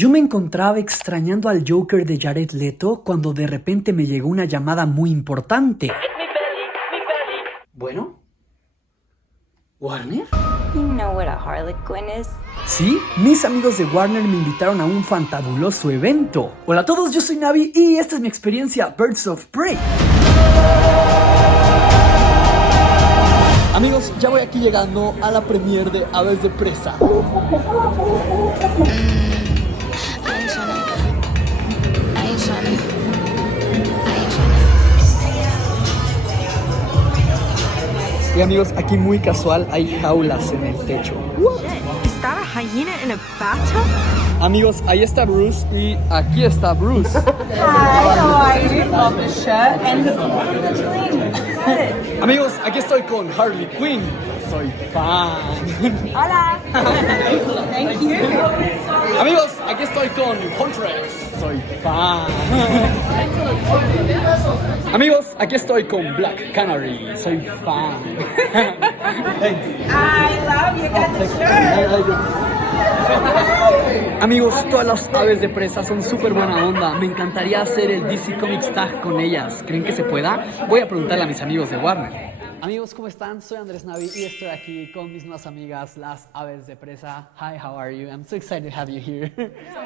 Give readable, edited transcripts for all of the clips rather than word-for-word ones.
Yo me encontraba extrañando al Joker de Jared Leto cuando de repente me llegó una llamada muy importante. Bueno, ¿Warner? You know what a Harley Quinn is? Sí, mis amigos de Warner me invitaron a un fantabuloso evento. Hola a todos, yo soy Navy y esta es mi experiencia Birds of Prey. Amigos, ya voy aquí llegando a la premiere de Aves de Presa. Y amigos, aquí muy casual hay jaulas en el techo. Is that a hyena in a bathtub? Amigos, ahí está Bruce y aquí está Bruce. Hi, how are you? Love the shirt and the Amigos, aquí estoy con Harley Quinn. Soy fan. Hola. Thank you. Amigos, aquí estoy con Huntress. Soy fan. Amigos, aquí estoy con Black Canary. Soy fan. I love you. Got the shirt. Amigos, todas las aves de presa son súper buena onda. Me encantaría hacer el DC Comics Tag con ellas. ¿Creen que se pueda? Voy a preguntarle a mis amigos de Warner. Amigos, ¿cómo están? Soy Andrés Navy y estoy aquí con mis nuevas amigas, las aves de presa. Hi, how are you? I'm so excited to have you here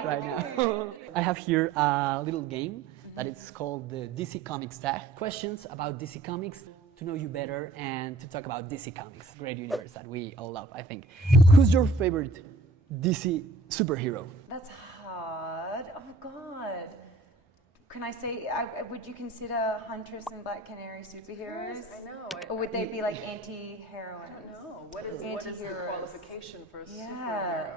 right now. I have here a little game that is called the DC Comics Tag. Questions about DC Comics to know you better and to talk about DC Comics. Great universe that we all love, I think. Who's your favorite DC superhero? That's hard. Oh God. Can I say? Would you consider Huntress and Black Canary superheroes? I know. Or would they be like anti-heroines? No. What is the qualification for a Yeah. superhero?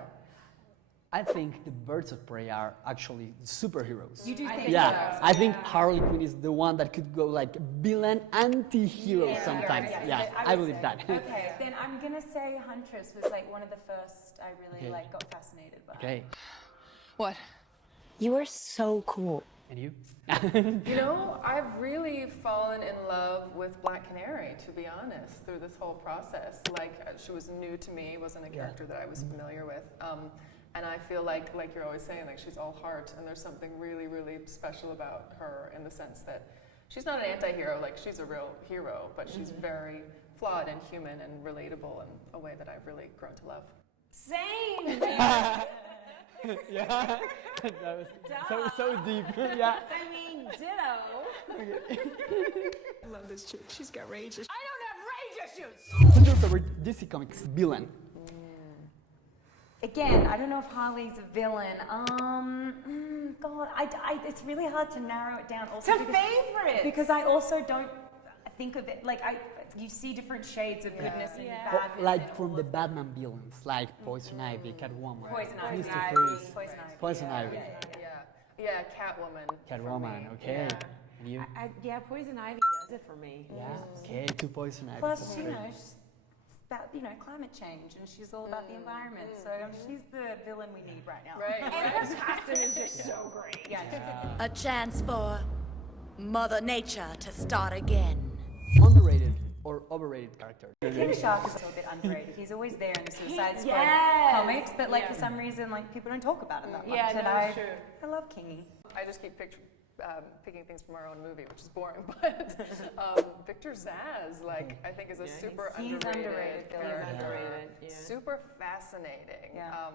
I think the Birds of Prey are actually superheroes. You do think Yeah, so? I think Harley Quinn is the one that could go like villain, anti-hero sometimes. Yeah, I believe that. Okay, then I'm gonna say Huntress was like one of the first I really like got fascinated by. Okay, What? You are so cool. and you? You know, I've really fallen in love with Black Canary, to be honest, through this whole process. Like, she was new to me, wasn't a character that I was familiar with. And I feel like you're always saying, like, she's all heart, and there's something really, really special about her in the sense that she's not an anti-hero, like, she's a real hero, but she's very flawed and human and relatable in a way that I've really grown to love. Same! Yeah, that was so deep. Yeah. I mean, ditto. I love this chick. She's got rage. I don't have rage issues! Who's your favorite DC Comics villain? Again, I don't know if Harley's a villain. God, it's really hard to narrow it down. Also, because I also don't think of it like you see different shades of goodness and badness. Like from the Batman villains, like Poison Ivy, Catwoman, Poison Ivy. Mr. Freeze, Poison Ivy, Yeah, Catwoman. Catwoman. Okay. And you? Yeah, Poison Ivy does it for me. Yeah. Okay, two Poison Ivy. Plus, she's about climate change, and she's all about the environment. So she's the villain we need right now. Right. And her costume is just so great. Yeah. A chance for Mother Nature to start again. Underrated or overrated character? King Shark is a little bit underrated. He's always there in the Suicide Squad Yes. comics, but like for some reason, like people don't talk about it that much. Yeah, and no, it's true. I love Kingy. I just keep picking things from our own movie, which is boring, but Victor Zsasz, like, I think is a super He's underrated. character. He's underrated. Yeah. Super fascinating. Yeah.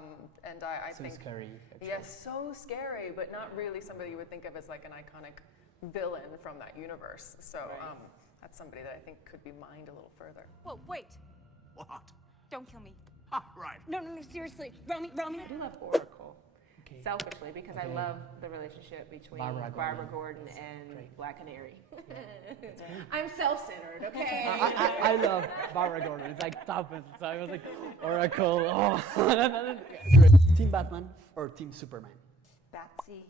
And I So think, scary. Actually. yes, so scary, but not really somebody you would think of as like an iconic villain from that universe. So that's somebody that I think could be mined a little further. Whoa, wait. What? Don't kill me. Ah, right. No, seriously. Romy. I do love Oracle, Okay. selfishly, because I love the relationship between Barbara Gordon Gordon. and Great. Black Canary. I'm self-centered, okay? I love Barbara Gordon. It's like toughest. So I was like, Oracle. Oh. Team Batman or Team Superman? Batsy.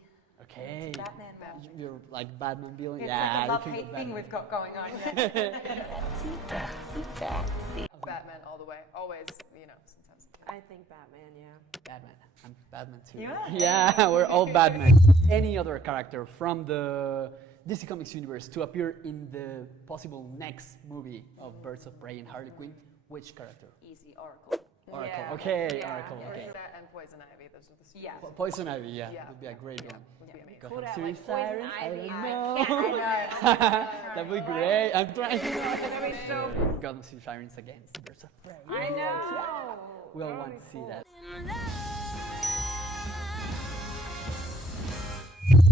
Okay. Batman magic. You're like Batman villain. It's Yeah. like a you love-hate think of thing Batman. we've got going on here. Batsy. Batman all the way, always, since I was a kid. I think Batman, yeah. Batman. I'm Batman too. Yeah. Yeah, we're all Batman. Any other character from the DC Comics universe to appear in the possible next movie of Birds of Prey and Harley Quinn? Which character? Easy Oracle. Oracle. Yeah. Okay, Yeah. Oracle. Okay. That and Poison Ivy, those are the sweet Yeah. Poison Ivy, yeah, Yeah. would be a great one. would be amazing. Gotham that, City like Poison Sirens? I Ivy? don't I know. That'd be great. I'm trying. That'd be so. Gotham City Sirens against Birds of Prey. I know. We all want to see that.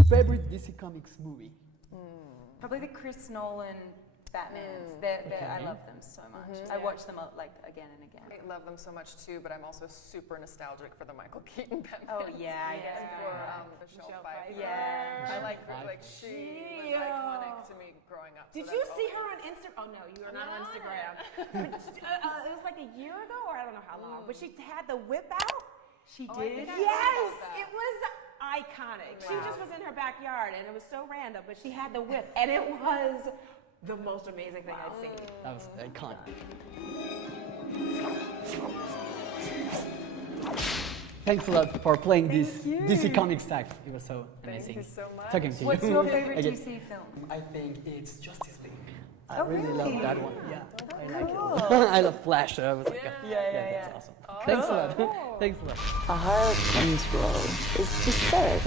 Favorite DC Comics movie? Probably the Chris Nolan Batmans. I love them so much. I watch them like again and again. I love them so much too, but I'm also super nostalgic for the Michael Keaton Batman. Oh yeah, And for Michelle Pfeiffer. Yeah. I like she was iconic to me growing up. Did so you that's see always- her on Instagram? Oh no, you are not on Instagram. But, it was like a year ago, or I don't know how long. But she had the whip out. She I did. think I Yes, that. it was iconic. She just was in her backyard, and it was so random. But she had the whip, and it was the most amazing thing I'd seen. That was iconic. Thanks a lot for playing this DC Comics tag. It was so amazing. Thank you so much. Talking to What's you. your favorite Again. DC film? I think it's Justice League. I Oh, really love really? that one. Yeah, I like it. I love Flash. So I was like, yeah, that's awesome. Thanks a lot. Thanks a lot. A Harley Quinn's role is to serve.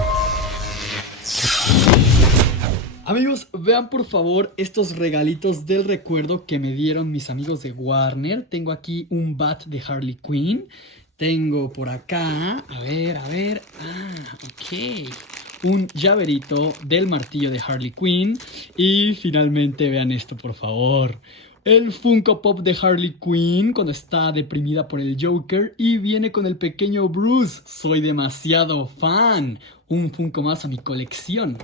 Amigos, vean por favor estos regalitos del recuerdo que me dieron mis amigos de Warner. Tengo aquí un bat de Harley Quinn. Tengo por acá, a ver, ok. Un llaverito del martillo de Harley Quinn. Y finalmente vean esto, por favor. El Funko Pop de Harley Quinn cuando está deprimida por el Joker. Y viene con el pequeño Bruce. Soy demasiado fan. Un Funko más a mi colección.